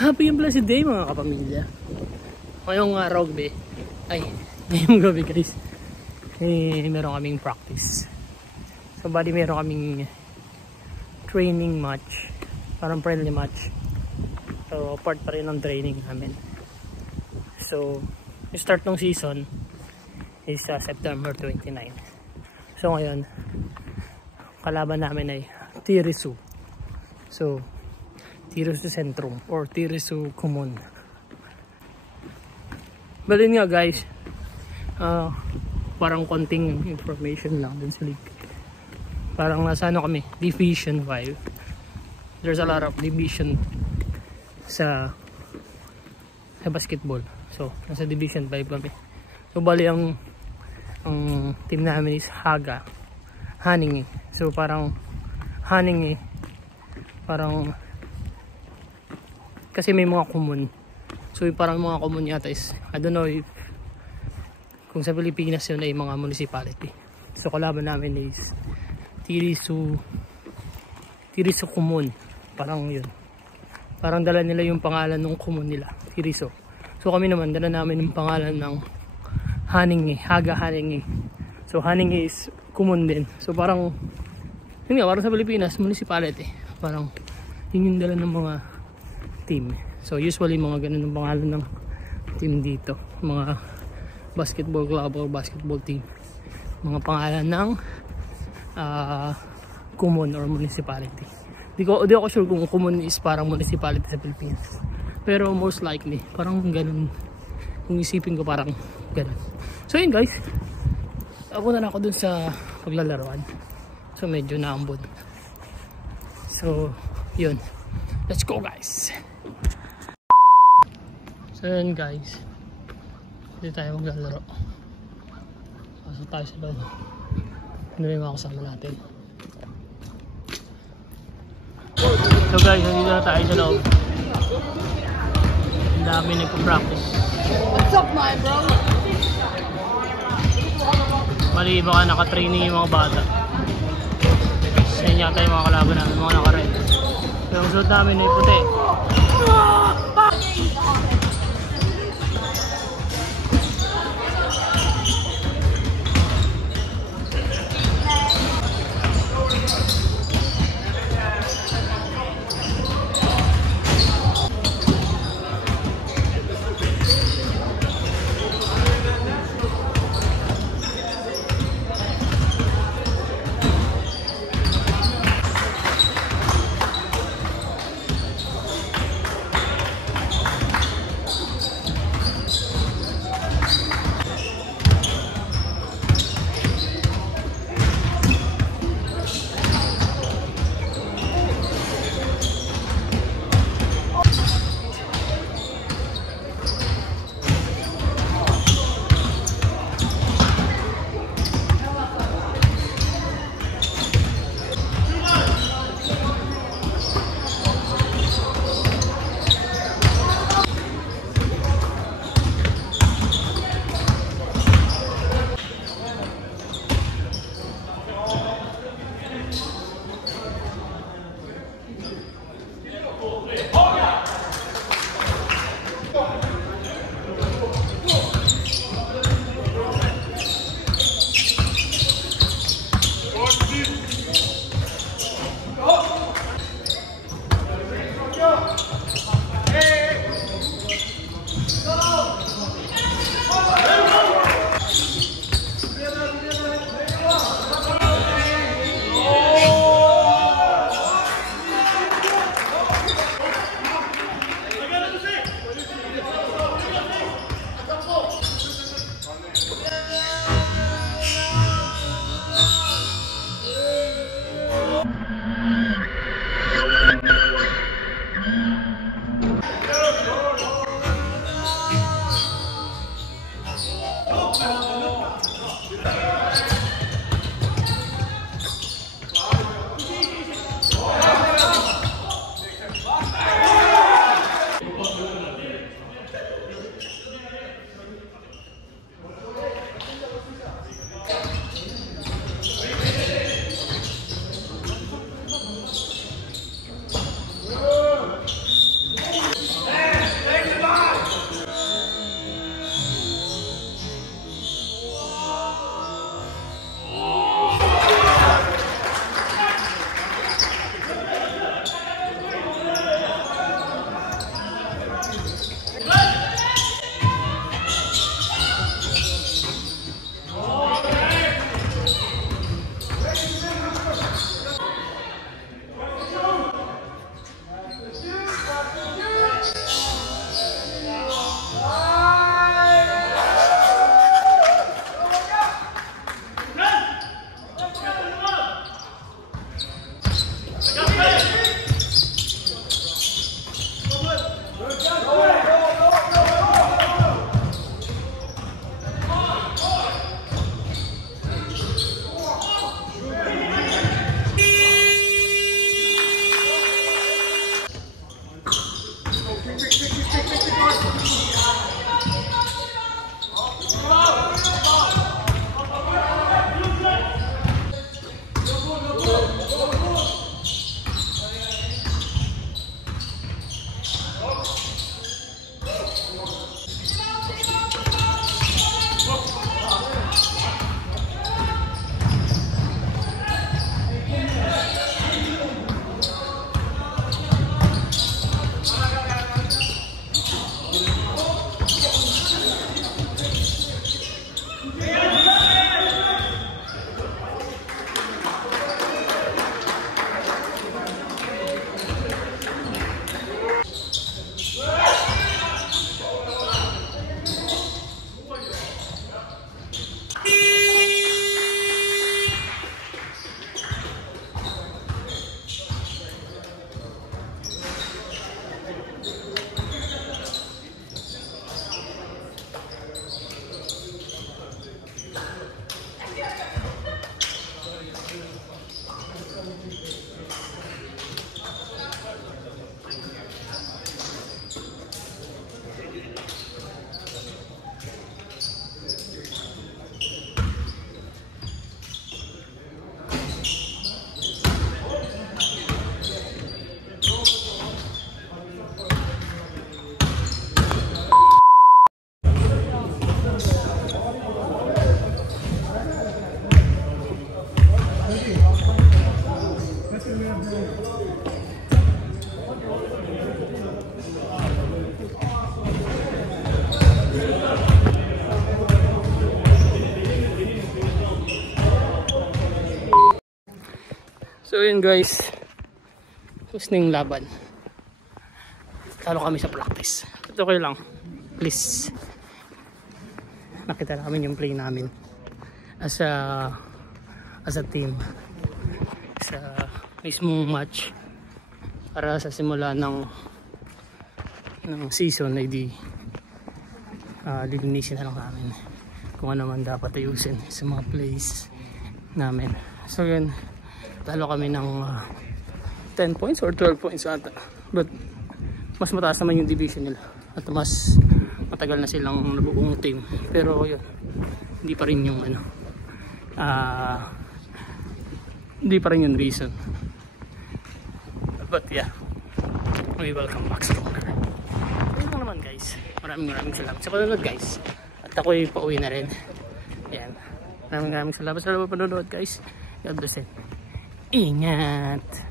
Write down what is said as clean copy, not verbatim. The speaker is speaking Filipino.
Happy and blessed day mga kapamilya. Ngayong araw gabi, ngayong gabi guys, meron kaming practice. So bali meron kaming training match, parang friendly match. So part pa rin ng training namin. So yung start ng season is September 29. So ngayon, kalaban namin ay Tirisu. So Tirisu Centrum or Tirisu Common. Balin nga guys, parang konting information lang dun sa league. Parang nasa ano kami, Division 5. There's a lot of division sa basketball. So nasa Division 5 kami. So bali ang team namin is Haningi. So parang Haningi, parang kasi may mga common. So parang mga common yata is, I don't know if kung sa Pilipinas yun ay mga municipality. So kalaban namin is Tirisu Common. Parang yun. Parang dala nila yung pangalan ng common nila, Tirisu. So kami naman dala namin yung pangalan ng Haningi, Haningi. So Haningi is common din. So parang yun nga, parang sa Pilipinas municipality. Parang yun yung dala ng mga team. So usually mga ganun ang pangalan ng team dito, mga basketball club or basketball team, mga pangalan ng common or municipality. Di ako sure kung common is parang municipality sa Pilipinas, pero most likely parang ganun, kung isipin ko parang ganun. So yun guys, apunta na ako dun sa paglalaruan. So medyo naambon. So yun, let's go guys. So yun guys, hindi tayo maglalaro. Pasok tayo sa loob. Ano yung mga kasama natin. So guys, nandito na tayo sa loob. Ang dami nagpo-practice. What's up my bro? Mali baka naka-training yung mga bata. Sa inyo tayo mga kalaban namin, mga naka-red. So ang suot namin ay puti. So yun guys, tapos na yung laban. Talo kami sa practice. But okay lang, please. Nakita namin yung play namin as a team sa mismong match para sa simula ng season ay di lilinisin na lang namin kung ano man dapat ayusin sa mga plays namin. So yun, talo kami ng 10 points or 12 points ata, but mas mataas naman yung division nila at mas matagal na silang nabubuong team, pero yun, hindi pa rin yung hindi pa rin yung reason, but yeah, we will come back stronger. Ayun lang naman guys, maraming salamat sa panonood guys, at ako'y pauwi na rin. Yan, maraming salamat sa panonood guys. God bless. Ingat.